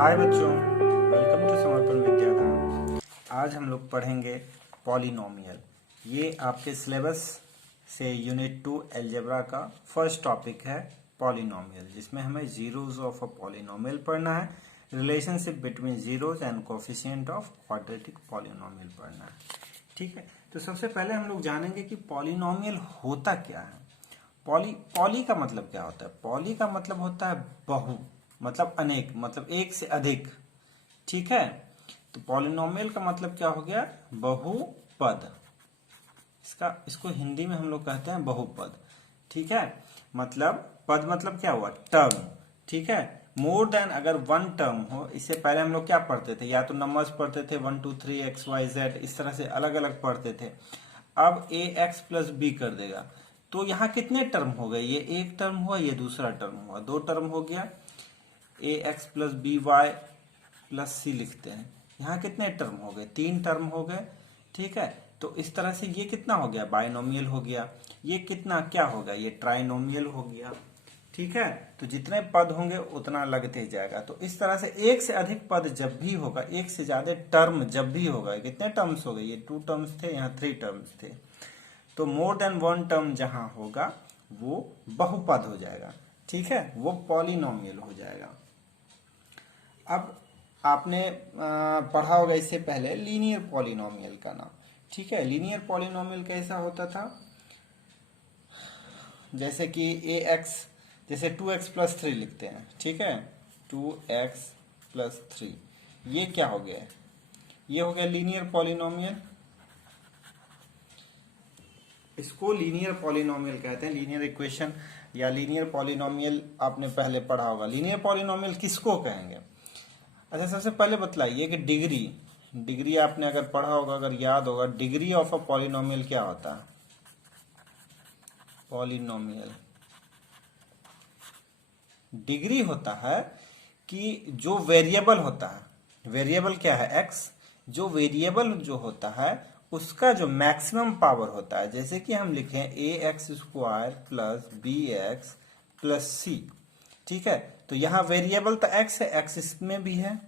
हाय बच्चों, welcome to समर्पण विद्याधाम। आज हम लोग पढ़ेंगे पॉलिनोमियल। ये आपके सिलेबस से यूनिट 2 अलजेब्रा का फर्स्ट टॉपिक है पॉलिनोमियल, जिसमें हमें जीरोज ऑफ अ पॉलिनोमियल पढ़ना है, relationship between zeros and coefficient of quadratic polynomial पढ़ना है। ठीक है, तो सबसे पहले हम लोग जानेंगे कि पॉलिनोमियल होता क्या है। पॉली का मतलब क्या होता है? पॉली का मतलब होता है बहु, मतलब अनेक, मतलब एक से अधिक। ठीक है, तो पॉलिनोमियल का मतलब क्या हो गया? बहुपद। इसको हिंदी में हम लोग कहते हैं बहुपद। ठीक है, मतलब पद मतलब क्या हुआ? टर्म। ठीक है, मोर देन अगर वन टर्म हो, इससे पहले हम लोग क्या पढ़ते थे? या तो नंबर्स पढ़ते थे 1 2 3 एक्स वाई जेड, इस तरह से अलग अलग पढ़ते थे। अब ए एक्स प्लस बी कर देगा, तो यहाँ कितने टर्म हो गए? ये एक टर्म हुआ, ये दूसरा टर्म हुआ, दो टर्म हो गया। A x plus b y plus c लिखते हैं, यहाँ कितने टर्म हो गए? तीन टर्म हो गए। ठीक है, तो इस तरह से ये कितना हो गया? बाइनोमियल हो गया। ये कितना क्या हो गया? ये ट्राइनोमियल हो गया। ठीक है, तो जितने पद होंगे उतना लगते जाएगा। तो इस तरह से एक से अधिक पद जब भी होगा, एक से ज्यादा टर्म जब भी होगा, कितने टर्म्स हो गए? ये 2 टर्म्स थे, यहाँ 3 टर्म्स थे। तो मोर देन वन टर्म जहां होगा वो बहुपद हो जाएगा। ठीक है, वो पॉलिनोमियल हो जाएगा। अब आपने पढ़ा होगा इससे पहले लीनियर पॉलिनोमियल का नाम। ठीक है, लीनियर पॉलिनोमियल कैसा होता था? जैसे कि ए एक्स, जैसे 2x प्लस 3 लिखते हैं। ठीक है, 2x प्लस 3, ये क्या हो गया? ये हो गया लीनियर पॉलिनोमियल। इसको लीनियर पॉलिनोमियल कहते हैं, लीनियर इक्वेशन या लीनियर पॉलिनोमियल आपने पहले पढ़ा होगा। लीनियर पॉलिनोमियल किसको कहेंगे? अच्छा, सबसे पहले बतलाइए कि डिग्री आपने अगर पढ़ा होगा, अगर याद होगा, डिग्री ऑफ अ पॉलिनोमियल क्या होता है? पॉलिनोमियल डिग्री होता है कि जो वेरिएबल होता है, वेरिएबल क्या है? एक्स। जो वेरिएबल जो होता है उसका जो मैक्सिमम पावर होता है, जैसे कि हम लिखें a x square plus b x plus c. ठीक है, तो यहाँ वेरिएबल तो एक्स है, एक्स इसमें भी है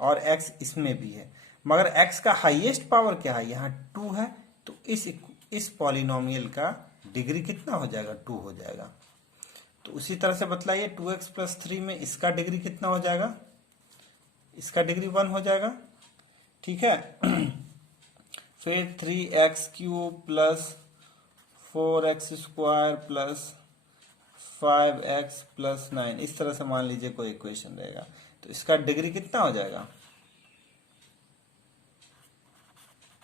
और एक्स इसमें भी है, मगर एक्स का हाईएस्ट पावर क्या है? यहाँ 2 है। तो इस पॉलिनोमियल का डिग्री कितना हो जाएगा? 2 हो जाएगा। तो उसी तरह से बतलाइए 2x प्लस 3 में इसका डिग्री कितना हो जाएगा? इसका डिग्री 1 हो जाएगा। ठीक है, फिर 3x cube plus 4x square plus 5x plus 9, इस तरह से मान लीजिए कोई इक्वेशन रहेगा, तो इसका डिग्री कितना हो जाएगा?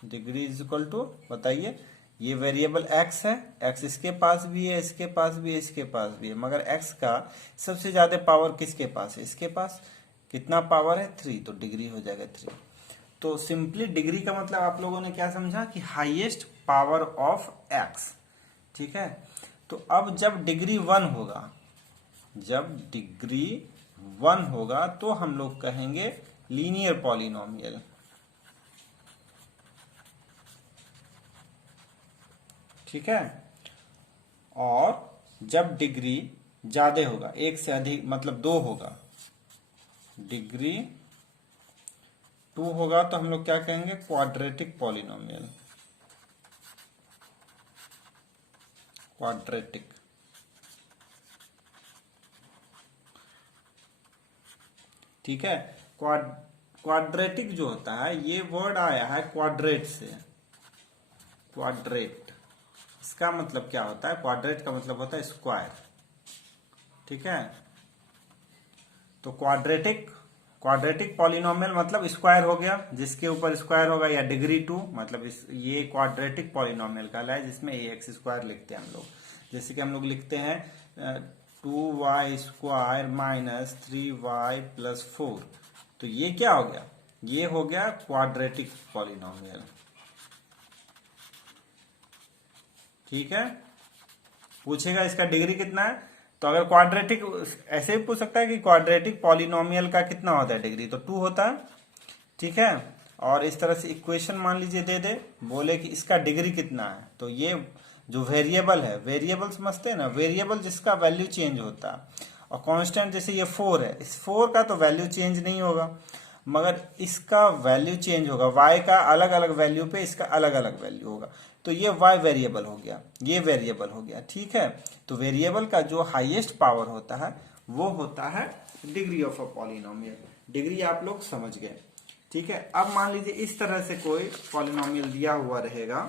डिग्री इज इक्वल टू, बताइए, ये वेरिएबल x है, x इसके पास भी है, इसके पास भी है, इसके पास भी है, मगर x का सबसे ज्यादा पावर किसके पास है? इसके पास। कितना पावर है? 3, तो डिग्री हो जाएगा 3। तो सिंपली डिग्री का मतलब आप लोगों ने क्या समझा कि हाईएस्ट पावर ऑफ x। ठीक है, तो अब जब डिग्री 1 होगा, जब डिग्री 1 होगा तो हम लोग कहेंगे लीनियर पॉलिनोमियल। ठीक है, और जब डिग्री ज्यादा होगा, एक से अधिक मतलब 2 होगा, डिग्री 2 होगा, तो हम लोग क्या कहेंगे? Quadratic polynomial. क्वाड्रेटिक। ठीक है, क्वाड्रेटिक जो होता है, ये वर्ड आया है क्वाड्रेट से। क्वाड्रेट, इसका मतलब क्या होता है? क्वाड्रेट का मतलब होता है स्क्वायर। ठीक है, तो क्वाड्रेटिक पॉलिनोमियल मतलब स्क्वायर हो गया, जिसके ऊपर स्क्वायर होगा, या डिग्री 2, मतलब ये क्वाड्रेटिक पॉलिनोमियल कहला है, जिसमें ए एक्स स्क्वायर लिखते हैं हम लोग। जैसे कि हम लोग लिखते हैं 2y square minus 3y plus 4, तो ये क्या हो गया? ये हो गया क्वाड्रेटिक पॉलिनोमियल। ठीक है, पूछेगा इसका डिग्री कितना है, तो अगर क्वाड्रेटिक, ऐसे भी पूछ सकता है कि क्वाड्रेटिक पॉलिनोमियल का कितना होता है डिग्री, तो 2 होता है। ठीक है, और इस तरह से इक्वेशन मान लीजिए दे दे, बोले कि इसका डिग्री कितना है, तो ये जो वेरिएबल है, वेरिएबल समझते हैं ना, वेरिएबल जिसका वैल्यू चेंज होता है, और कांस्टेंट जैसे ये 4 है, इस 4 का तो वैल्यू चेंज नहीं होगा, मगर इसका वैल्यू चेंज होगा। y का अलग अलग वैल्यू पे इसका अलग अलग वैल्यू होगा, तो ये y वेरिएबल हो गया, ये वेरिएबल हो गया। ठीक है, तो वेरिएबल का जो हाईएस्ट पावर होता है वो होता है degree of a polynomial. Degree आप लोग समझ गए। ठीक है, अब मान लीजिए इस तरह से कोई पॉलिनोमियल दिया हुआ रहेगा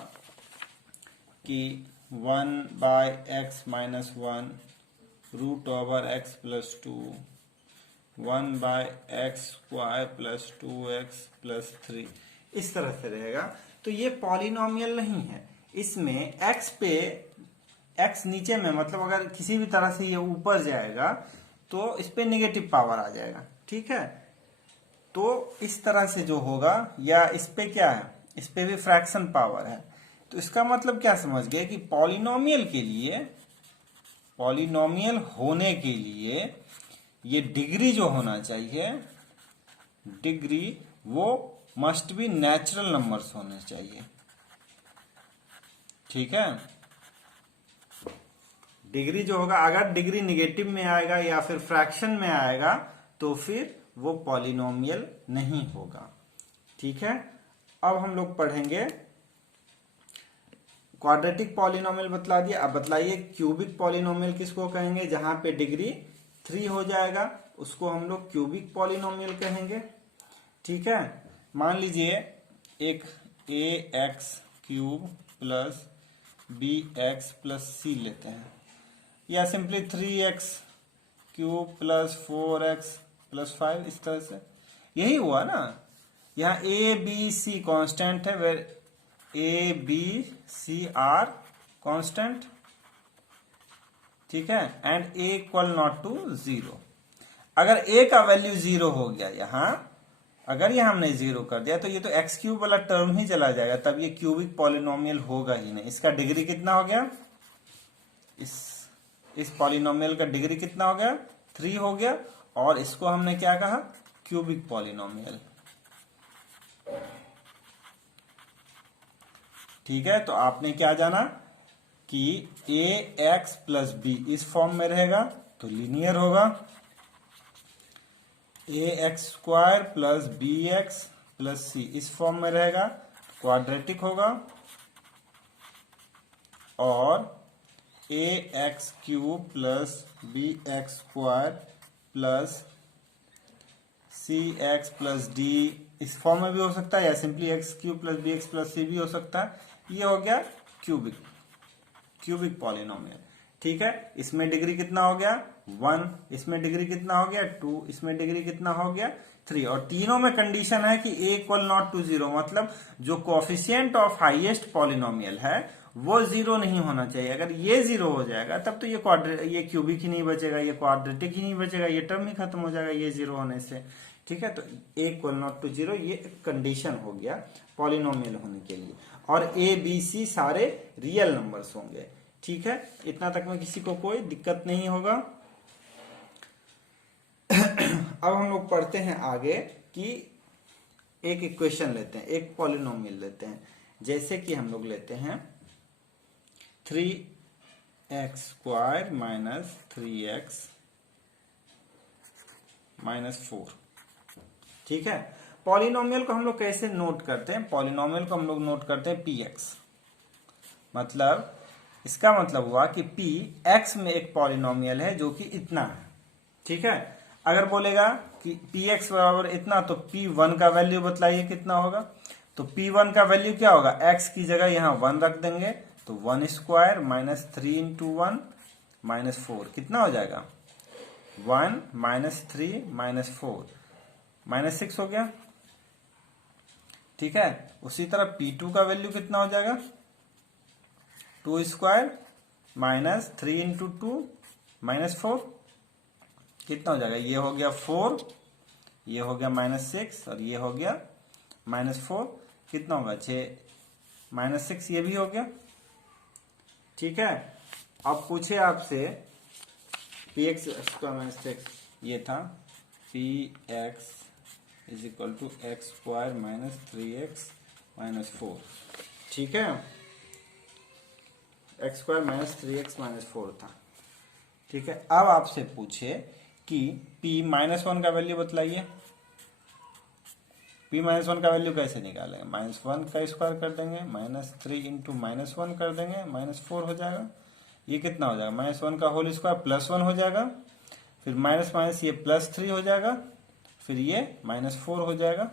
कि 1/x-1 root over x plus 2, 1/x² plus 2x plus 3, इस तरह से रहेगा। तो ये पॉलिनोमियल नहीं है, इसमें x पे x नीचे में, मतलब अगर किसी भी तरह से ये ऊपर जाएगा तो इस पे नेगेटिव पावर आ जाएगा। ठीक है, तो इस तरह से जो होगा, या इस पे क्या है, इस पे भी फ्रैक्शन पावर है। तो इसका मतलब क्या समझ गए कि पॉलिनोमियल के लिए, पॉलिनोमियल होने के लिए ये डिग्री जो होना चाहिए, डिग्री वो मस्ट बी नेचुरल नंबर्स होने चाहिए। ठीक है, डिग्री जो होगा, अगर डिग्री निगेटिव में आएगा या फिर फ्रैक्शन में आएगा तो फिर वो पॉलिनोमियल नहीं होगा। ठीक है, अब हम लोग पढ़ेंगे क्वाड्रेटिक पॉलिनोमियल बतला दिया। अब बतलाइए क्यूबिक पॉलिनोमियल किसको कहेंगे, जहां पे डिग्री 3 हो जाएगा उसको हम लोग क्यूबिक पॉलिनोमियल कहेंगे। ठीक है, मान लीजिए एक ax³ plus bx plus c लेते हैं, या simply 3x³ plus 4x plus 5, इस तरह से। यही हुआ ना, यहाँ a b c कांस्टेंट है, where a b c are constant. ठीक है, and a equal not to 0। अगर a का वैल्यू 0 हो गया यहां, अगर ये हमने 0 कर दिया तो ये तो x³ वाला टर्म ही चला जाएगा, तब ये क्यूबिक पॉलिनोमियल होगा ही नहीं। इसका डिग्री कितना हो गया, इस पॉलिनोमियल का डिग्री कितना हो गया, 3 हो गया, और इसको हमने क्या कहा, क्यूबिक पॉलिनोमियल। ठीक है, तो आपने क्या जाना कि ax प्लस b इस फॉर्म में रहेगा तो लीनियर होगा, ax² plus bx plus c इस फॉर्म में रहेगा क्वाड्रेटिक होगा, और ax³ plus bx² plus cx plus d इस फॉर्म में भी हो सकता है, या simply x³ plus bx plus c भी हो सकता है। ये हो गया क्यूबिक पॉलिनोमियल। ठीक है, इसमें डिग्री कितना हो गया, 1, इसमें डिग्री कितना हो गया, 2, इसमें डिग्री कितना हो गया, 3, और तीनों में कंडीशन है कि a इक्वल नॉट टू 0, मतलब जो कोफिशिएंट ऑफ हाईएस्ट पॉलिनोमियल है वो 0 नहीं होना चाहिए। अगर ये 0 हो जाएगा तब तो ये क्यूबिक ही नहीं बचेगा, ये क्वाड्रेटिक ही नहीं बचेगा, ये टर्म ही खत्म हो जाएगा ये 0 होने से। ठीक है, तो a इक्वल नॉट टू 0 ये कंडीशन हो गया पॉलिनोमियल होने के लिए, और a b c सारे रियल नंबर्स होंगे। ठीक है, इतना तक में किसी को कोई दिक्कत नहीं होगा। अब हम लोग पढ़ते हैं आगे कि एक इक्वेशन लेते हैं, एक पॉलिनोमियल लेते हैं। जैसे कि हम लोग लेते हैं 3x² माइनस 3x माइनस 4। ठीक है, पॉलिनोमियल को हम लोग कैसे नोट करते हैं, पॉलिनोमियल को हम लोग नोट करते हैं px, मतलब इसका मतलब हुआ कि p x में एक पॉलिनोमियल है जो कि इतना है। ठीक है, अगर बोलेगा कि px बराबर इतना, तो p1 का वैल्यू बतलाइए कितना होगा। तो p1 का वैल्यू क्या होगा, x की जगह यहां 1 रख देंगे, तो 1² माइनस 3 इंटू 1 माइनस 4 कितना हो जाएगा, 1 माइनस 3 माइनस 4 माइनस 6 हो गया। ठीक है, उसी तरह p2 का वैल्यू कितना हो जाएगा, 2² माइनस 3 इंटू 2 माइनस 4 कितना हो जाएगा, ये हो गया 4, ये हो गया माइनस 6, और ये हो गया माइनस 4, कितना होगा 6 माइनस 6, ये भी हो गया। ठीक है, अब पूछे आपसे px² माइनस 6, ये था px is equal to x² minus 3x minus 4। ठीक है, x² माइनस 3x माइनस 4 था। ठीक है, अब आपसे पूछे कि p माइनस वन का वैल्यू बतलाइए। p माइनस वन का वैल्यू कैसे निकालेंगे? माइनस वन का स्क्वायर कर देंगे, minus three into minus one कर देंगे, माइनस फोर हो जाएगा। ये कितना हो जाएगा? माइनस वन का होल स्क्वायर प्लस वन हो जाएगा, फिर माइनस माइनस ये प्लस थ्री हो जाएगा, फिर ये माइनस फोर हो जाएगा।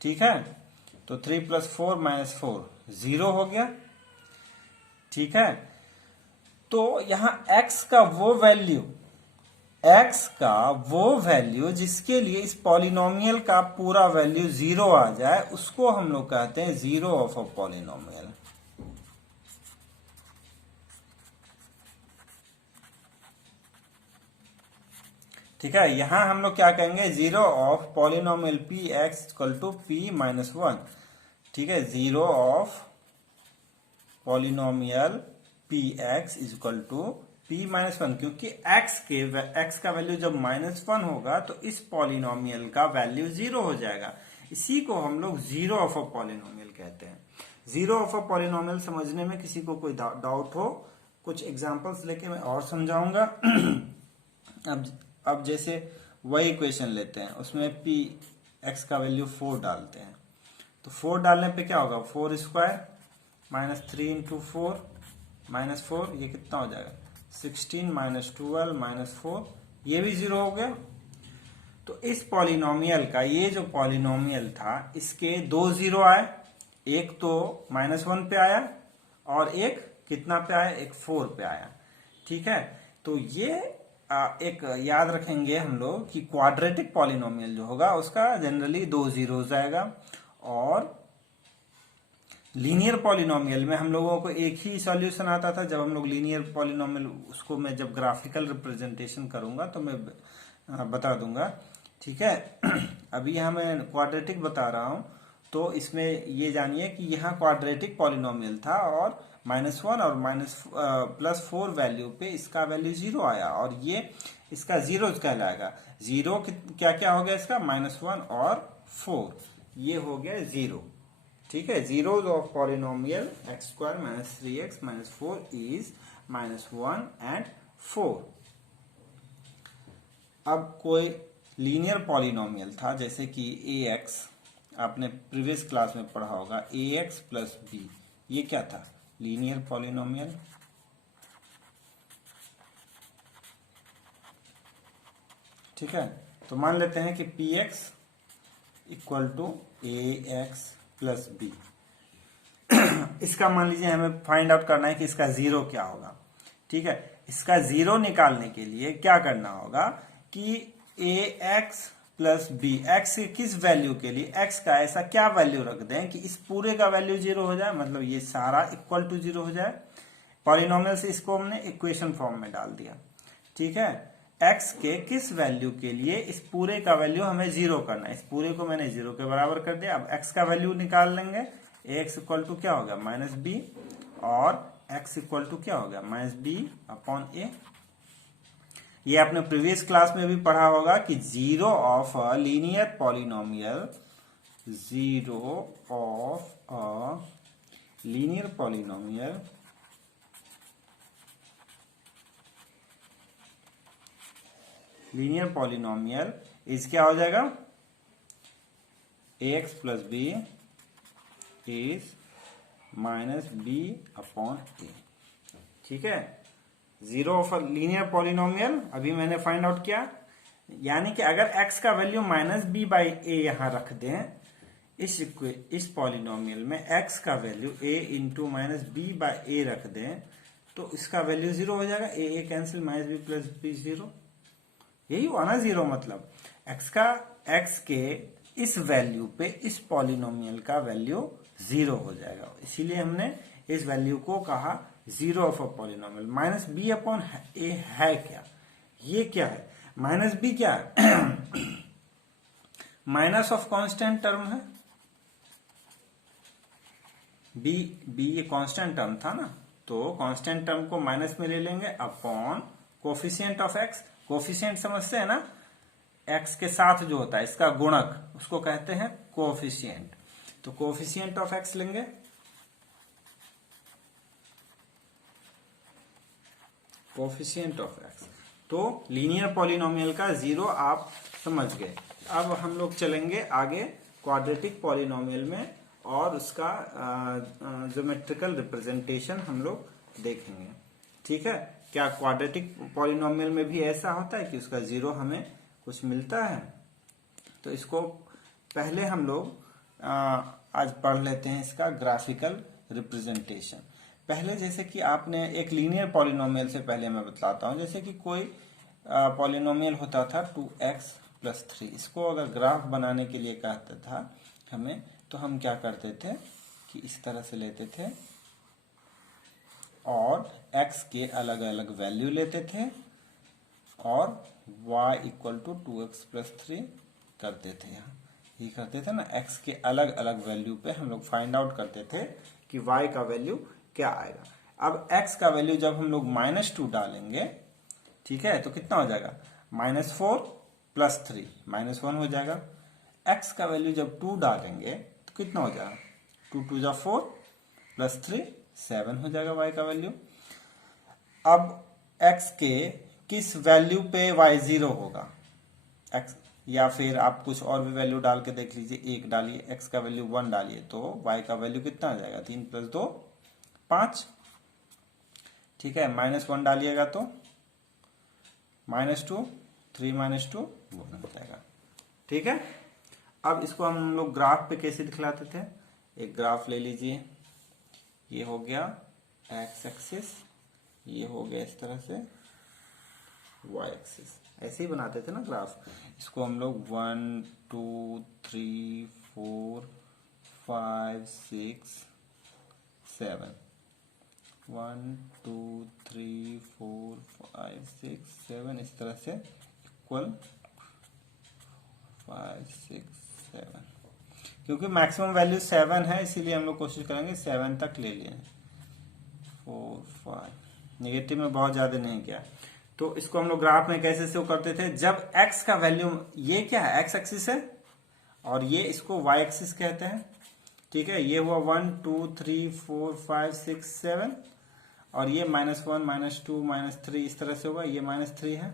ठीक है, तो three plus four minus four, zero हो गया। ठीक है, तो यहां x का वो वैल्यू जिसके लिए इस पॉलिनोमियल का पूरा वैल्यू जीरो आ जाए, उसको हम लोग कहते हैं जीरो ऑफ अ पॉलिनोमियल। ठीक है, यहां हम लोग क्या कहेंगे? Zero of polynomial P X equal to P minus one. ठीक है, zero of polynomial P X is equal to P minus one, क्योंकि x का वैल्यू जब माइनस वन होगा तो इस पॉलिनोमियल का वैल्यू जीरो हो जाएगा। इसी को हम लोग जीरो ऑफ अ पॉलिनोमियल कहते हैं। जीरो ऑफ अ पॉलिनोमियल समझने में किसी को कोई डाउट हो, कुछ एग्जांपल्स लेके मैं और समझाऊंगा। अब जैसे वही इक्वेशन लेते हैं, उसमें पी एक्स का वैल्यू 4 डालते हैं, तो 4 डालने पे क्या होगा? 4 square minus three into four minus four, ये कितना हो जाएगा? 16 माइनस 12 माइनस 4, ये भी जीरो हो गया। तो इस पॉलिनोमियल का, ये जो पॉलिनोमियल था, इसके दो जीरो आए, एक तो माइनस वन पे आया और एक कितना पे आया? एक 4 पे आया। ठीक है, तो ये एक याद रखेंगे हम लोग कि क्वाड्रेटिक पॉलिनोमियल जो होगा उसका जनरली दो जीरोज आएगा, और लीनियर पॉलिनोमियल में हम लोगों को एक ही सॉल्यूशन आता था। जब हम लोग लीनियर पॉलिनोमियल, उसको मैं जब ग्राफिकल रिप्रेजेंटेशन करूंगा तो मैं बता दूंगा। ठीक है, अभी यहाँ मैं क्वाड्रेटिक बता रहा हूं, तो इसमें ये जानिए कि यहाँ क्वाड्रेटिक पॉलिनोमियल था और माइनस वन और माइनस प्लस फोर वैल्यू पे इसका वैल्यू जीरो आया, और ये इसका जीरो कहलाएगा। जीरो क्या क्या हो गया इसका? माइनस वन और फोर, ये हो गया जीरो। ठीक है, zeros of polynomial x square minus three x minus four is minus one and four. अब कोई लीनियर पॉलिनोमियल था, जैसे कि ए एक्स, आपने प्रीवियस क्लास में पढ़ा होगा, ए एक्स प्लस बी, ये क्या था? Linear polynomial. ठीक है, तो मान लेते हैं कि P X equal to A x plus B. इसका मान लीजिए हमें फाइंड आउट करना है कि इसका जीरो क्या होगा। ठीक है, इसका जीरो निकालने के लिए क्या करना होगा कि ए एक्स प्लस बी, एक्स के किस वैल्यू के लिए, एक्स का ऐसा क्या वैल्यू रख दें कि इस पूरे का वैल्यू जीरो हो जाए, मतलब ये सारा इक्वल टू जीरो हो जाए। पॉलिनोमियल से इसको हमने इक्वेशन फॉर्म में डाल दिया। ठीक है, x के किस वैल्यू के लिए इस पूरे का वैल्यू हमें जीरो करना है, इस पूरे को मैंने जीरो के बराबर कर दिया। अब x का वैल्यू निकाल लेंगे, x इक्वल टू क्या हो गया? माइनस बी, और x इक्वल टू क्या हो गया? Minus B upon A. ये आपने प्रीवियस क्लास में भी पढ़ा होगा कि zero of a linear polynomial, zero of a linear polynomial linear polynomial is क्या हो जाएगा? A x plus B is minus B upon A. ठीक है, जीरो ऑफ लीनियर पॉलिनोमियल अभी मैंने फाइंड आउट किया, यानी कि अगर x का value minus B by A यहां रख दें, इस पॉलिनोमियल में x का value a into minus B by A रख दें, तो इसका वैल्यू जीरो हो जाएगा। A cancel, minus B plus B zero, यही हुआ ना जीरो। मतलब x के इस वैल्यू पे इस पॉलिनोमियल का वैल्यू जीरो हो जाएगा, इसीलिए हमने इस वैल्यू को कहा zero of a polynomial. Minus B upon A है क्या? ये क्या है? माइनस बी क्या है? माइनस ऑफ कांस्टेंट टर्म है। बी ये कांस्टेंट टर्म था ना, तो कांस्टेंट टर्म को माइनस में ले लेंगे upon coefficient of x. Coefficient समझते हैं ना, एक्स के साथ जो होता है इसका गुणक, उसको कहते हैं कोफिशिएंट। तो कोफिशिएंट ऑफ एक्स लेंगे, coefficient of x coefficient of x. तो लीनियर पॉलिनोमियल का जीरो आप समझ गए। अब हम लोग चलेंगे आगे क्वाड्रेटिक पॉलिनोमियल में और उसका ज्योमेट्रिकल रिप्रेजेंटेशन हम लोग देखेंगे। ठीक है, क्या क्वाड्रेटिक पॉलिनोमियल में भी ऐसा होता है कि उसका जीरो हमें कुछ मिलता है? तो इसको पहले हम लोग आज पढ़ लेते हैं इसका ग्राफिकल रिप्रेजेंटेशन। पहले जैसे कि आपने एक लीनियर पॉलिनोमियल से पहले मैं बताता हूं, जैसे कि कोई पॉलिनोमियल होता था 2x + 3। इसको अगर ग्राफ बनाने के लिए कहता था हमें, तो हम क्या करते थे कि इस तरह से लेते थे और x के अलग अलग वैल्यू लेते थे और y = 2x + 3 करते थे। यहाँ ये करते थे ना, x के अलग अलग वैल्यू पे हम लोग फाइंड आउट करते थे कि y का वैल्यू क्या आएगा। अब x का वैल्यू जब हम लोग -2 डालेंगे, ठीक है, तो कितना हो जाएगा? -4 + 3 -1 हो जाएगा। x का वैल्यू जब 2 डालेंगे तो कितना हो जाएगा? 2 × 2 = 4 + 3 7 हो जाएगा y का वैल्यू। अब x के किस वैल्यू पे y 0 होगा? x, या फिर आप कुछ और भी वैल्यू डाल के देख लीजिए। 1 डालिए, x का वैल्यू 1 डालिए, तो y का वैल्यू कितना आ जाएगा? 3 + 2 = 5। ठीक है, -1 डालिएगा तो -2, 3 - 2 1 हो जाएगा। ठीक है, अब इसको हम लोग ग्राफ पे कैसे दिखलाते थे? एक ग्राफ ले लीजिए, ये हो गया x एक्सिस, ये हो गया इस तरह से y एक्सिस। ऐसे ही बनाते थे ना ग्राफ। इसको हम लोग 1 2 3 4 5 6 7 1 2 3 4 5 6 7 इस तरह से इक्वल 5 6 7, क्योंकि मैक्सिमम वैल्यू 7 है इसीलिए हम लोग कोशिश करेंगे 7 तक ले लें। 4 5 नेगेटिव में बहुत ज्यादा नहीं गया। तो इसको हम लोग ग्राफ में कैसे शो करते थे? जब x का वैल्यू, ये क्या है? x एक्सिस है और ये इसको y एक्सिस कहते हैं। ठीक है, ये हुआ 1 2 3 4 5 6 7 और ये -1 -2 -3 इस तरह से होगा। ये -3 है,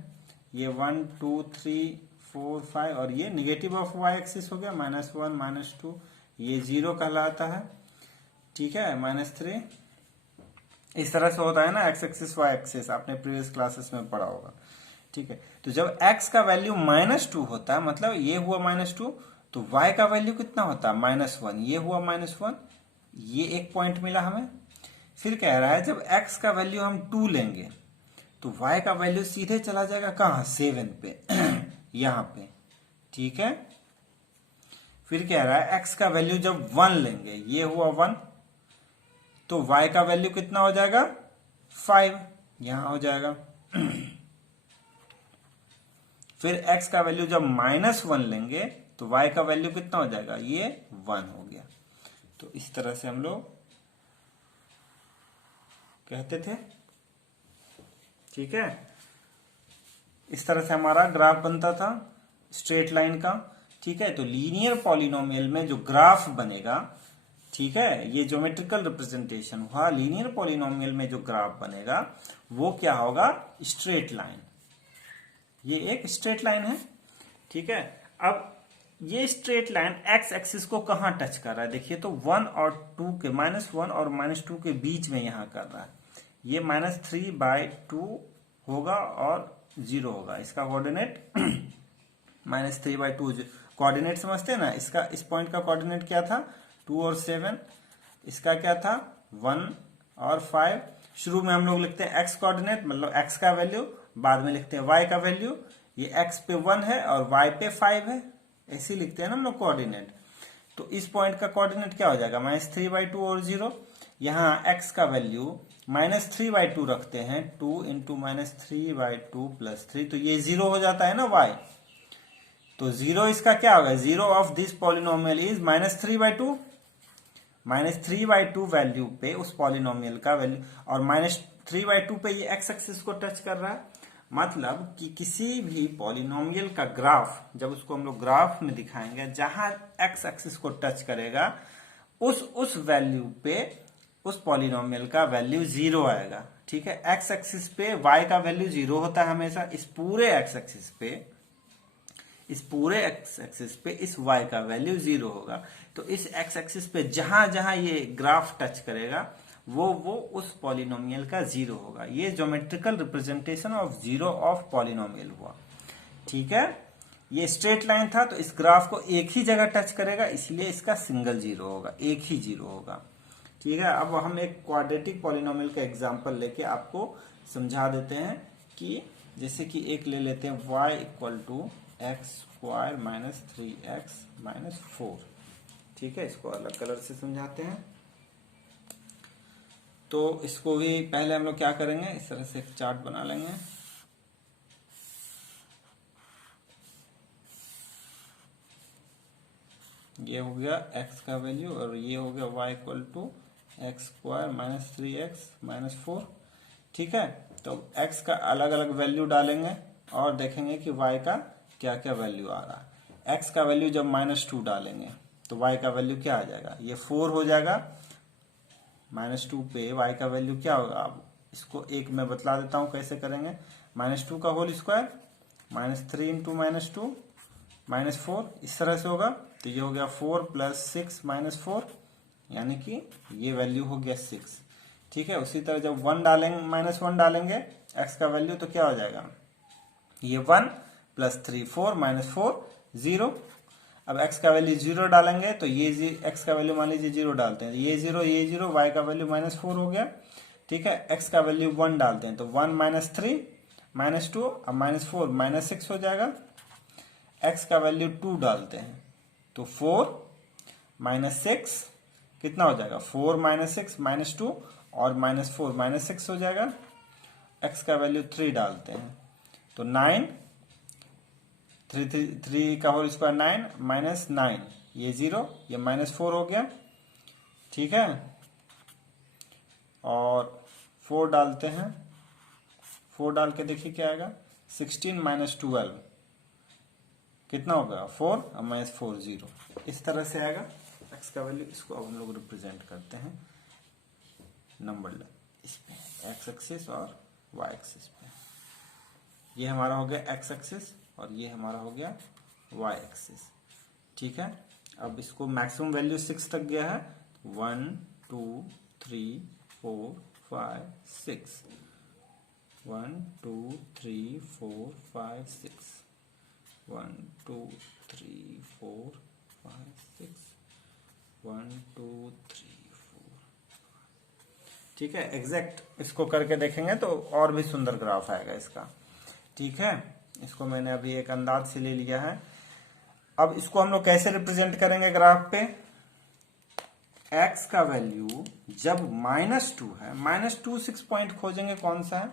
ये 1 2 3 4 5 और ये नेगेटिव ऑफ y एक्सिस हो गया -1 -2, ये 0 कहलाता है। ठीक है, -3 इस तरह से होता है ना x एक्सिस y एक्सिस, आपने प्रीवियस क्लासेस में पढ़ा होगा। ठीक है, तो जब x का वैल्यू -2 होता है, मतलब ये हुआ -2, तो y का वैल्यू कितना होता है? -1। ये हुआ -1, ये एक पॉइंट मिला हमें। फिर कह रहा है जब x का वैल्यू हम 2 लेंगे तो y का वैल्यू सीधे चला जाएगा कहाँ? 7 पे यहां पे। ठीक है, फिर कह रहा है x का वैल्यू जब 1 लेंगे, ये हुआ 1, तो y का वैल्यू कितना हो जाएगा? 5 यहां हो जाएगा। फिर x का वैल्यू जब -1 लेंगे तो y का वैल्यू कितना हो जाएगा? ये 1 हो गया। तो इस तरह से हम लोग कहते थे। ठीक है, इस तरह से हमारा ग्राफ बनता था स्ट्रेट लाइन का। ठीक है, तो लीनियर पॉलिनोमियल में जो ग्राफ बनेगा, ठीक है, ये ज्योमेट्रिकल रिप्रेजेंटेशन हुआ। लीनियर पॉलिनोमियल में जो ग्राफ बनेगा वो क्या होगा? Straight line. ये एक स्ट्रेट लाइन है। ठीक है, अब ये स्ट्रेट लाइन x एक्सिस को कहां टच कर रहा है? देखिए तो 1 और 2 के, -1 और -2 के बीच में यहां कर रहा है। ये -3/2 होगा और 0 होगा। इसका कोऑर्डिनेट -3/2 कोऑर्डिनेट समझते हैं ना? इसका, इस पॉइंट का कोऑर्डिनेट क्या था? 2 और 7। इसका क्या था? 1 और 5। शुरू में हम लोग लिखते हैं x कोऑर्डिनेट, मतलब x का वैल्यू, बाद में लिखते हैं y का वैल्यू। ये x पे 1 है और y पे 5 है, ऐसे लिखते हैं ना हम लोग कोऑर्डिनेट। तो इस पॉइंट का कोऑर्डिनेट क्या हो जाएगा? -3/2 और 0। यहाँ x का वैल्यू -3/2 रखते हैं, 2 × -3/2 + 3, तो ये 0 हो जाता है ना y। तो 0 इसका क्या होगा? 0 of this polynomial is -3/2। -3/2 value पे उस पॉलिनोमियल का वैल्यू, और -3/2 पे ये x एक्सिस को टच कर रहा है। मतलब कि किसी भी पॉलिनोमियल का ग्राफ, जब उसको हम लोग ग्राफ में दिखाएंगे, जहां x एक्सिस को टच करेगा उस वैल्यू पे उस पॉलिनोमियल का वैल्यू 0 आएगा। ठीक है। एक्स एक्सिस पे वाई का वैल्यू 0 होता है हमेशा। इस पूरे एक्स एक्सिस पे इस y का वैल्यू 0 होगा। तो इस x एक्सिस पे जहां जहां ये ग्राफ टच करेगा वो उस पॉलिनोमियल का 0 होगा। ये geometrical representation of 0 of polynomial हुआ। ठीक है, ये स्ट्रेट लाइन था तो इस ग्राफ को एक ही जगह टच करेगा, इसलिए इसका सिंगल 0 होगा, एक ही 0 होगा। ठीक है, अब हम एक क्वाड्रेटिक पॉलिनोमियल का एग्जांपल लेके आपको समझा देते हैं कि जैसे कि एक ले लेते हैं y equal to X square minus 3x minus 4। ठीक है, इसको अलग कलर से समझाते हैं। तो इसको भी पहले हम लोग क्या करेंगे, इस तरह से एक चार्ट बना लेंगे। ये हो गया x का वैल्यू और ये हो गया y equal to X square minus 3x minus 4। ठीक है, तो x का अलग अलग वैल्यू डालेंगे और देखेंगे कि y का क्या क्या वैल्यू आ रहा है। x का वैल्यू जब -2 डालेंगे तो y का वैल्यू क्या आ जाएगा, ये 4 हो जाएगा। -2 पे y का वैल्यू क्या होगा, अब इसको एक मैं बतला देता हूं कैसे करेंगे। -2 का होल स्क्वायर -3 इंटू -2 -4, इस तरह से होगा। तो ये हो गया 4 + 6 -4, यानी कि ये वैल्यू हो गया 6। ठीक है, उसी तरह जब 1 डालेंगे -1 डालेंगे x का वैल्यू तो क्या हो जाएगा, ये 1 + 3 4 -4 0। अब x का वैल्यू 0 डालेंगे तो ये x का वैल्यू मान लीजिए 0 डालते हैं, ये 0 y का वैल्यू -4 हो गया। ठीक है, x का वैल्यू 1 डालते हैं तो 1 - 3 -2, अब -4 -6 हो जाएगा। x का वैल्यू 2 डालते हैं तो 4 - 6 कितना हो जाएगा, 4 - 6 -2 और -4 -6 हो जाएगा। x का वैल्यू 3 डालते हैं तो 9, 3 का होल स्क्वायर 9 -9, ये 0, ये -4 हो गया। ठीक है, और 4 डालते हैं, 4 डाल के देखिए क्या आएगा, 16 - 12 कितना होगा, 4 और -4 0, इस तरह से आएगा x का वैल्यू। इसको अब हम लोग रिप्रेजेंट करते हैं नंबर इस पे, x एक्सिस और y एक्सिस पे। ये हमारा हो गया x एक्सिस और ये हमारा हो गया y एक्सिस। ठीक है, अब इसको मैक्सिमम वैल्यू 6 तक गया है, 1 2 3 4 5 6, 1 2 3 4 5 6, 1 2 3 4 5 6, 1 2 3 4। ठीक है, एग्जैक्ट इसको करके देखेंगे तो और भी सुंदर ग्राफ आएगा इसका। ठीक है, इसको मैंने अभी एक अंदाज से ले लिया है। अब इसको हम लोग कैसे रिप्रेजेंट करेंगे ग्राफ पे, x का वैल्यू जब -2 है, -2 6 पॉइंट खोजेंगे कौन सा है,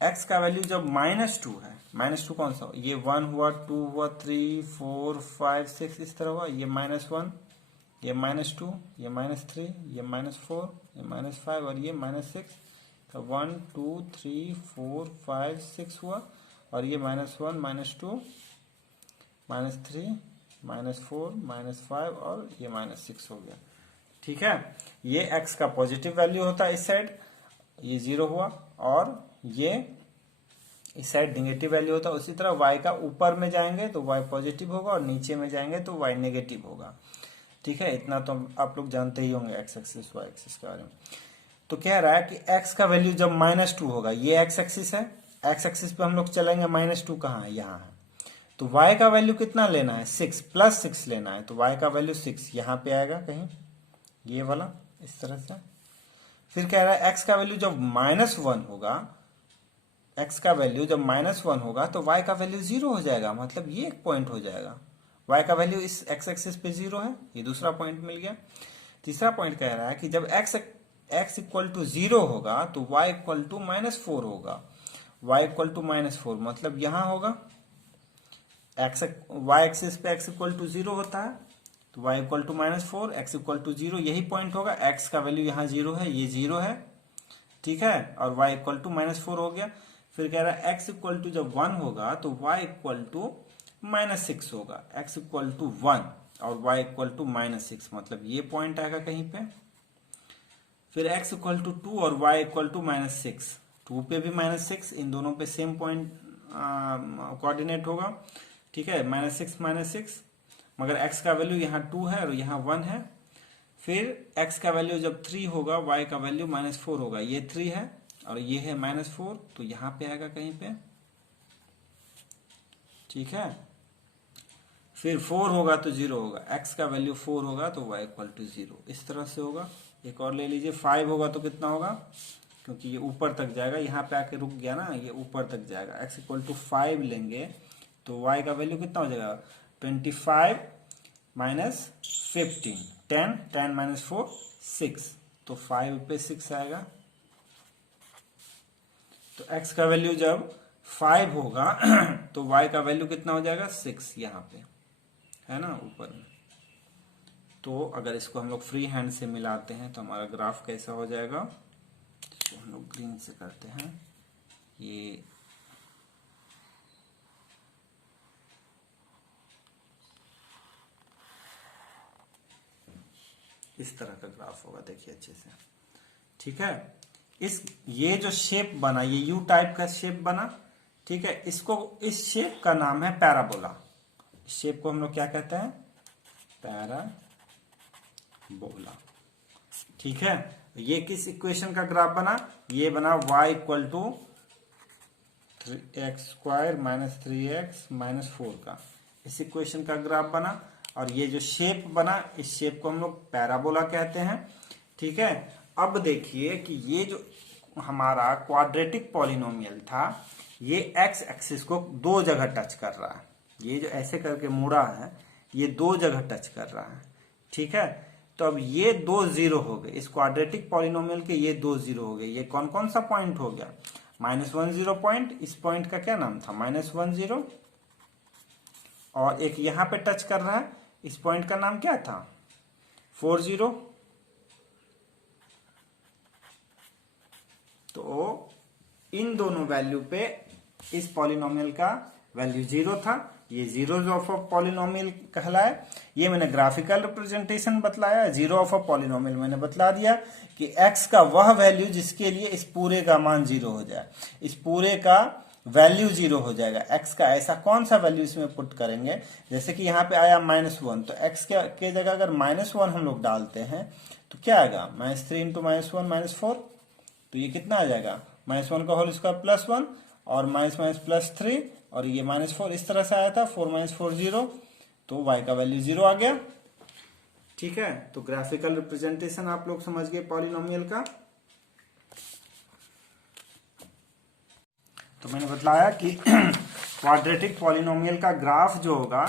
x का वैल्यू जब -2 है, -2 कौन सा, ये 1 हुआ, 2 हुआ, 3 4 5 6 इस तरह हुआ, ये -1, ये -2, ये -3, ये -4, ये -5 और ये -6। तो 1 2 3 4 5 6 हुआ और ये -1 -2 -3 -4 -5 और ये -6 हो गया। ठीक है, ये x का पॉजिटिव वैल्यू होता है इस साइड, ये 0 हुआ, और ये इस साइड नेगेटिव वैल्यू होता है। उसी तरह y का ऊपर में जाएंगे तो y पॉजिटिव होगा और नीचे में जाएंगे तो y नेगेटिव होगा। ठीक है, इतना तो आप लोग जानते ही होंगे x एक्सिस y एक्सिस के बारे में। तो कह रहा है कि x का वैल्यू जब -2 होगा, ये x एक्सिस है, x एक्सिस पे हम लोग चलेंगे, -2 कहाँ है, यहाँ है, तो y का वैल्यू कितना लेना है, 6 + 6 लेना है, तो y का वैल्यू 6 यहाँ पे आएगा कहीं, ये वाला इस तरह से। फिर कह रहा है x का वैल्यू जब -1 होगा, x का वैल्यू जब -1 होगा तो y का वैल्यू 0 हो जाएगा, मतलब ये एक पॉइंट हो जाएगा। y का वैल्यू इस x एक्सिस पे 0 है, ये दूसरा पॉइंट मिल गया। तीसरा पॉइंट कह रहा है कि जब x इक्वल टू 0 होगा तो y इक्वल टू -4 होगा, y इक्वल टू -4 मतलब यहां होगा, y एक्सिस पे x इक्वल टू 0 होता है तो y equal to -4, x equal to 0, यही पॉइंट होगा। x का वैल्यू यहाँ 0 है, ये 0 है। ठीक है, और y इक्वल टू -4 हो गया। फिर कह रहा है x इक्वल टू जब 1 होगा तो y इक्वल टू -6 होगा, x इक्वल टू 1 और y इक्वल टू -6 मतलब ये पॉइंट आएगा कहीं पे। फिर x इक्वल टू 2 और y इक्वल टू -6। 2 पे भी -6, इन दोनों पे सेम पॉइंट कोऑर्डिनेट होगा। ठीक है, -6 मगर x का वैल्यू यहाँ 2 है और यहाँ 1 है। फिर x का वैल्यू जब 3 होगा, y का वैल्यू -4 होगा। ये 3 है और ये है -4, तो यहाँ पे आएगा कहीं पे। ठीक है, फिर 4 होगा तो 0 होगा, x का वैल्यू 4 होगा तो y इक्वल टू 0, इस तरह से होगा। एक और ले लीजिए, 5 होगा तो कितना होगा, क्योंकि ये ऊपर तक जाएगा, यहाँ पे आके रुक गया ना, ये ऊपर तक जाएगा। x इक्वल टू 5 लेंगे तो y का वैल्यू कितना हो जाएगा, 25 माइनस 15, 10 माइनस 4 6, तो 5 पे 6 आएगा। तो x का वैल्यू जब 5 होगा तो y का वैल्यू कितना हो जाएगा, 6 यहाँ पे है ना ऊपर में। तो अगर इसको हम लोग फ्री हैंड से मिलाते हैं तो हमारा ग्राफ कैसा हो जाएगा, इसको हम लोग ग्रीन से करते हैं। ये इस तरह का ग्राफ होगा, देखिए अच्छे से। ठीक है, ये जो शेप बना, ये यू टाइप का शेप बना। ठीक है, इस शेप का नाम है पैराबोला। इस शेप को हम लोग क्या कहते हैं, पैराबोला। ठीक है, ये किस इक्वेशन का ग्राफ बना, ये बना y equal to x² minus 3x minus 4 का, इस इक्वेशन का ग्राफ बना। और ये जो शेप बना, इस शेप को हम लोग पैराबोला कहते हैं। ठीक है, अब देखिए कि ये जो हमारा क्वाड्रेटिक पॉलिनोमियल था, ये x एक्सिस को 2 जगह टच कर रहा है। ये जो ऐसे करके मुड़ा है, ये 2 जगह टच कर रहा है। ठीक है, तो अब ये 2 0 हो गए, इस क्वाड्रेटिक पॉलिनोमियल के ये 2 0 हो गए। ये कौन कौन सा पॉइंट हो गया, -1 0 पॉइंट, इस पॉइंट का क्या नाम था, -1 0, और एक यहां पे टच कर रहा है, इस पॉइंट का नाम क्या था, 4 0। तो इन दोनों वैल्यू पे इस पॉलिनोमियल का वैल्यू 0 था। ये जीरोज ऑफ अ पॉलिनोमियल कहलाए। ये मैंने ग्राफिकल रिप्रेजेंटेशन बतलाया। जीरो ऑफ अ पॉलिनोमियल मैंने बतला दिया कि x का वह वैल्यू जिसके लिए इस पूरे का मान 0 हो जाए, इस पूरे का वैल्यू 0 हो जाएगा। x का ऐसा कौन सा वैल्यू इसमें पुट करेंगे, जैसे कि यहाँ पे आया -1, तो x के जगह अगर -1 हम लोग डालते हैं तो क्या आएगा, -3 इंटू -1 -4, तो ये कितना आ जाएगा, -1 का होल स्क्वायर +1 और -+3 और ये -4, इस तरह से आया था, 4 - 4 0, तो y का वैल्यू 0 आ गया। ठीक है, तो ग्राफिकल रिप्रेजेंटेशन आप लोग समझ गए पॉलिनोमियल का। तो मैंने बतलाया कि क्वाड्रेटिक पॉलिनोमियल का ग्राफ जो होगा,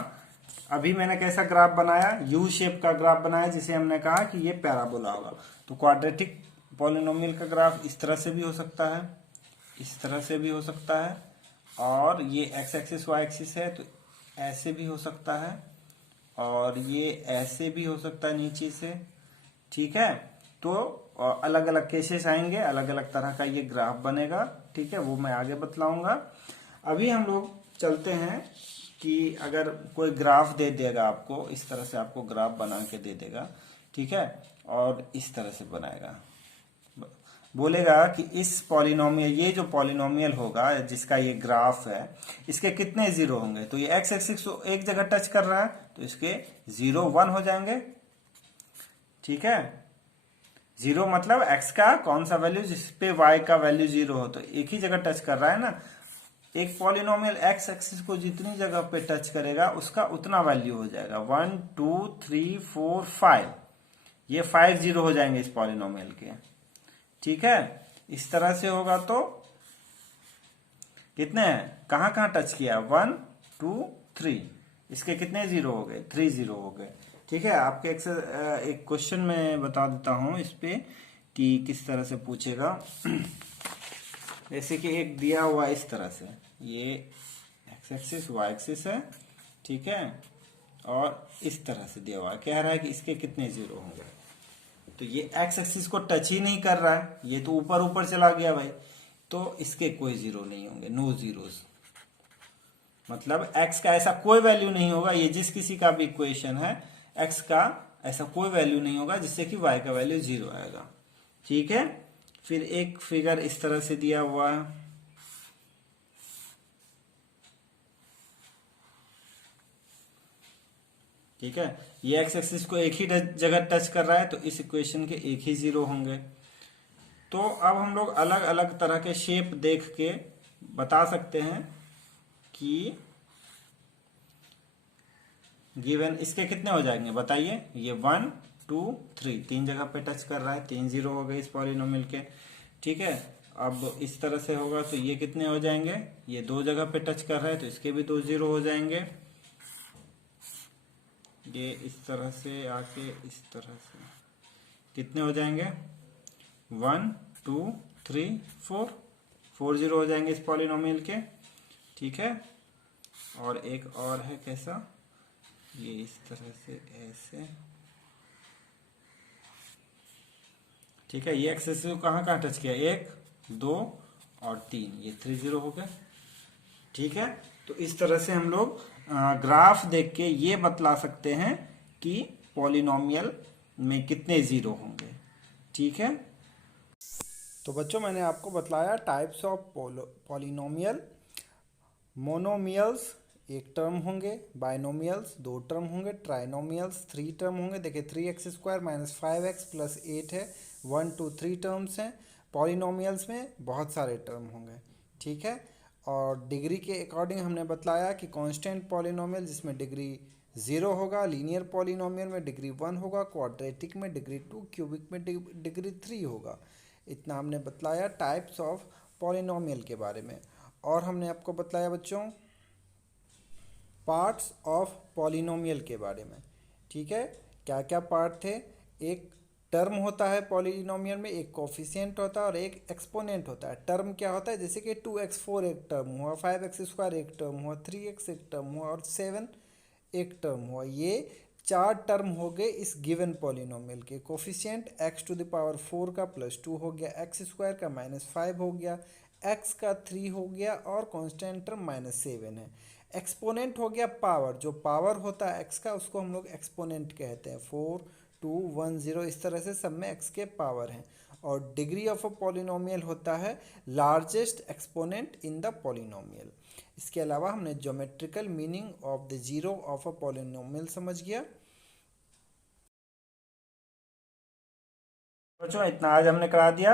अभी मैंने कैसा ग्राफ बनाया, यू शेप का ग्राफ बनाया, जिसे हमने कहा कि ये पैराबोला होगा। तो क्वाड्रेटिक पॉलिनोमियल का ग्राफ इस तरह से भी हो सकता है, इस तरह से भी हो सकता है, और ये x एक्सिस y एक्सिस है तो ऐसे भी हो सकता है, और ये ऐसे भी हो सकता है नीचे से। ठीक है, तो अलग अलग केसेस आएंगे, अलग अलग तरह का ये ग्राफ बनेगा। ठीक है, वो मैं आगे बतलाऊंगा। अभी हम लोग चलते हैं कि अगर कोई ग्राफ दे देगा आपको, इस तरह से आपको ग्राफ बना के दे देगा, ठीक है, और इस तरह से बनाएगा, बोलेगा कि इस पॉलिनोमियल, ये जो पॉलिनोमियल होगा जिसका ये ग्राफ है, इसके कितने 0 होंगे, तो ये x एक्सिस को एक जगह टच कर रहा है तो इसके 0 1 हो जाएंगे। ठीक है, 0 मतलब x का कौन सा वैल्यू जिसपे y का वैल्यू 0 हो, तो एक ही जगह टच कर रहा है ना। एक पॉलिनोमियल x एक्सिस को जितनी जगह पे टच करेगा उसका उतना वैल्यू हो जाएगा। 1 2 3 4 5, ये 5 0 हो जाएंगे इस पॉलिनोमियल के। ठीक है, इस तरह से होगा तो कितने हैं, कहां कहां टच किया, 1 2 3, इसके कितने 0 हो गए, 3 0 हो गए। ठीक है, आपके एक क्वेश्चन में बता देता हूं इस पे कि किस तरह से पूछेगा। जैसे कि एक दिया हुआ इस तरह से, ये x एक्सिस y एक्सिस है, ठीक है, और इस तरह से दिया हुआ है, कह रहा है कि इसके कितने 0 होंगे। तो ये x एक्सिस को टच ही नहीं कर रहा है, ये तो ऊपर ऊपर चला गया भाई, तो इसके कोई 0 नहीं होंगे, नो जीरोस। मतलब x का ऐसा कोई वैल्यू नहीं होगा, ये जिस किसी का भी इक्वेशन है, x का ऐसा कोई वैल्यू नहीं होगा जिससे कि y का वैल्यू 0 आएगा। ठीक है। फिर एक फिगर इस तरह से दिया हुआ है, ठीक है। ये एक्स एक्सिस को एक ही जगह टच कर रहा है, तो इस इक्वेशन के एक ही जीरो होंगे। तो अब हम लोग अलग अलग तरह के शेप देख के बता सकते हैं कि गिवन इसके कितने हो जाएंगे बताइए। ये 1 2 3 तीन जगह पे टच कर रहा है, 3 जीरो हो गए इस पॉलिनोमियल के, ठीक है। अब इस तरह से होगा तो ये कितने हो जाएंगे, ये 2 जगह पे टच कर रहा है तो इसके भी 2 जीरो हो जाएंगे। ये इस तरह से आके इस तरह से कितने हो जाएंगे, 1 2 3 4 जीरो हो जाएंगे इस पॉलिनोमियल के, ठीक है। और एक और है कैसा, ये इस तरह से ऐसे, ठीक है। ये एक्सेस को कहाँ कहाँ टच किया, 1 2 और 3, ये 3 जीरो हो गए, ठीक है। तो इस तरह से हम लोग ग्राफ देख के ये बतला सकते हैं कि पॉलिनोमियल में कितने जीरो होंगे, ठीक है। तो बच्चों मैंने आपको बतलाया टाइप्स ऑफ पॉलिनोमियल। मोनोमियल्स एक टर्म होंगे, बाइनोमियल्स 2 टर्म होंगे, ट्राइनोमियल्स 3 टर्म होंगे। देखिए 3x² - 5x + 8 है, 1 2 3 टर्म्स हैं। पॉलिनोमियल्स में बहुत सारे टर्म होंगे, ठीक है। और डिग्री के अकॉर्डिंग हमने बतलाया कि कांस्टेंट पॉलिनोमियल जिसमें डिग्री 0 होगा, लीनियर पॉलिनोमियल में डिग्री 1 होगा, क्वाड्रेटिक में डिग्री 2, क्यूबिक में डिग्री 3 होगा। इतना हमने बतलाया टाइप्स ऑफ पॉलिनोमियल के बारे में। और हमने आपको बतलाया बच्चों पार्ट्स ऑफ पॉलिनोमियल के बारे में, ठीक है। क्या क्या पार्ट थे, एक टर्म होता है पॉलिनोमियल में, एक कोफिशिएंट होता है और एक एक्सपोनेंट होता है। टर्म क्या होता है, जैसे कि 2x4 एक टर्म हुआ, 5x² एक टर्म हुआ, 3x एक टर्म हुआ और 7 एक टर्म हुआ। ये 4 टर्म हो गए इस गिवन पॉलिनोमियल के। कोफिशिएंट x⁴ का +2 हो गया, x² का -5 हो गया, x का 3 हो गया और कांस्टेंट टर्म -7 है। एक्सपोनेंट हो गया पावर, जो पावर होता है x का उसको हम लोग एक्सपोनेंट कहते हैं। 4 2 1 0 इस तरह से सब में x के पावर हैं। और डिग्री ऑफ अ पॉलिनोमियल होता है largest exponent in the polynomial. इसके अलावा हमने geometrical meaning of the zero of a polynomial समझ गया। बच्चों इतना आज हमने करा दिया।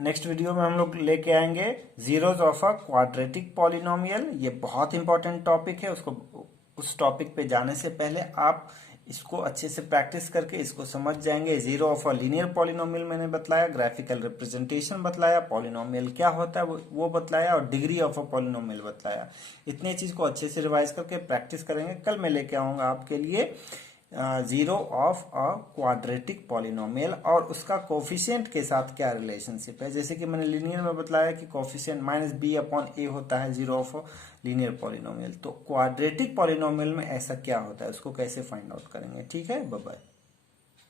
नेक्स्ट वीडियो में हम लोग लेके आएंगे zeros of a quadratic polynomial. ये बहुत इंपॉर्टेंट टॉपिक है, उसको उस टॉपिक पे जाने से पहले आप इसको अच्छे से प्रैक्टिस करके इसको समझ जाएंगे। Zero of a linear polynomial मैंने बतलाया, ग्राफिकल रिप्रेजेंटेशन बतलाया, पॉलिनोमियल क्या होता है वो बतलाया और डिग्री ऑफ अ पॉलिनोमियल बतलाया। इतने चीज को अच्छे से रिवाइज करके प्रैक्टिस करेंगे। कल मैं लेके आऊंगा आपके लिए zero of a quadratic polynomial और उसका कोफिशिएंट के साथ क्या रिलेशनशिप है। जैसे कि मैंने लीनियर में बतलाया कि कोफिशिएंट -b/a होता है जीरो ऑफ लीनियर पॉलिनोमियल, तो क्वाड्रेटिक पॉलिनोमियल में ऐसा क्या होता है, उसको कैसे फाइंड आउट करेंगे। ठीक है, बाय बाय।